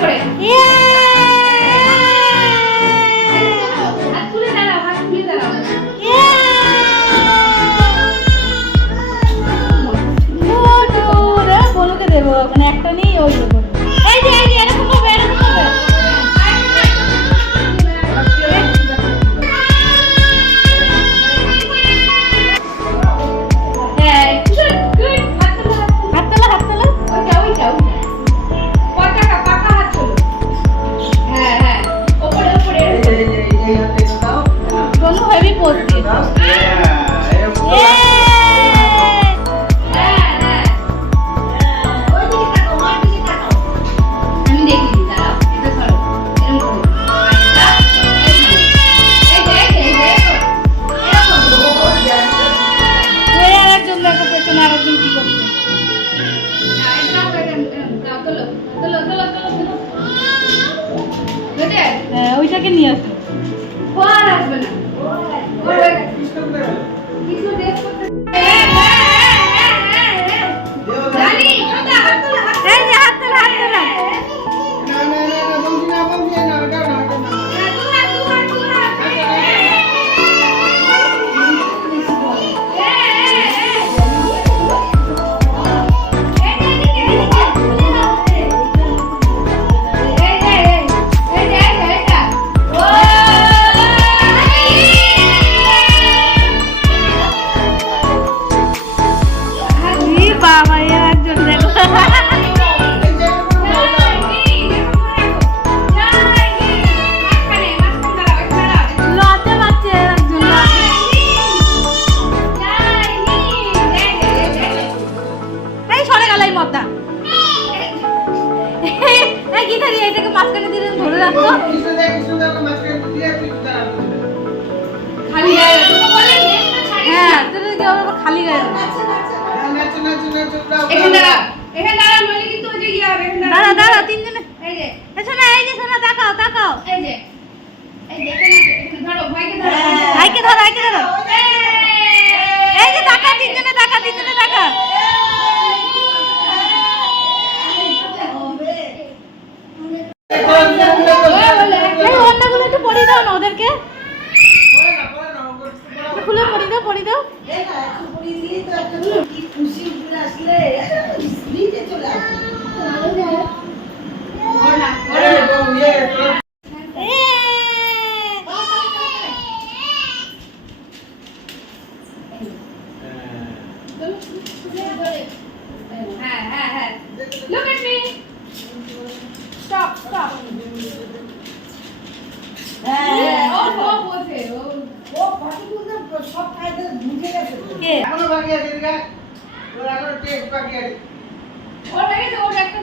করে হাত তুলে দাঁড়াও, হাত তুলে দাঁড়াও। বনুকে দেবো, মানে একটা নেই ওই দেবো। এই যে এরকম হবে, এরকম হবে। বনু হেভি পোজ দিয়েছে। ওইটাকে নিয়ে আসো। আর আসবে না। মাঝখানে দিয়ে ধরে রাখতো। খালি গায়ে তোকে বলে নেটটা ছাড়িয়ে। হ্যাঁ, তুই কি আবার খালি গায়ে। এখানে দাঁড়া, এখানে দাঁড়া, নইলে কিন্তু ওই যে ইয়া হবে। দাঁড়া দাঁড়া তিনজনে। এই যে শোনা, এই যে শোনা, তাকাও তাকাও। এই যে এখানে ধরো, ভাইকে ধরো, ভাইকে ধরো, ভাইকে ধরো। এই যে তাকা, তিনজনে তাকা, তিনজনে তাকা। এই ওড়নাগুলো একটু পরিয়ে দাও না ওদেরকে। খুলে পরিয়ে দাও, পরিয়ে দাও। হ্যাঁ look at me, stop ও বলছে ও পাটিগুলো সব খাইতে বুঝে গেছে। এখনো বাকি আছে, এদিকে ওর এখনো টেস্ট বাকি আছে। ওর লাগে ওর একটা